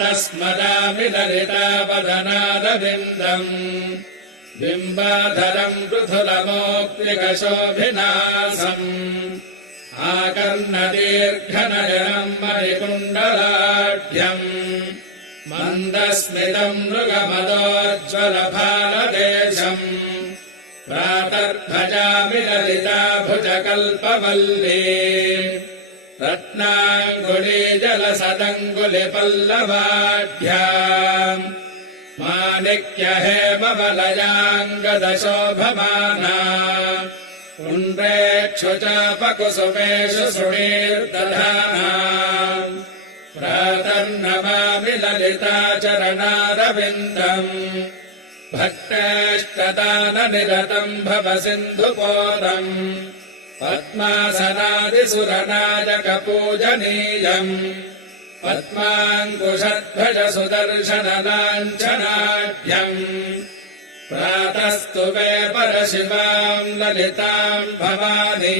तस्मदामि ललितावदनारविन्दम् बिम्बाधरम् पृथुलमौक्तिकशोभिनासम् आकर्णदीर्घनयनम् मणिकुण्डलाढ्यम् मन्दस्मितम् मृगमदोज्ज्वलभालदेशम् प्रातर्भजामि ललिताभुजकल्पवल्ली रत्नाङ्गुलीजलसदङ्गुलिपल्लवाढ्याम् माणिक्यहेमवलयाङ्गदशोभमाना पुण्ड्रेक्षुचापकुसुमेषु सुणीर्दधाना प्रातर्नमामि ललिताचरणारविन्दम् भक्तेष्टदाननिरतम् भव सिन्धुपोतम् पद्मासनादिसुरनायकपूजनीयम् पद्माङ्कुशध्वज सुदर्शनलाञ्छनाढ्यम् प्रातस्तु मे परशिवाम् ललिताम् भवानी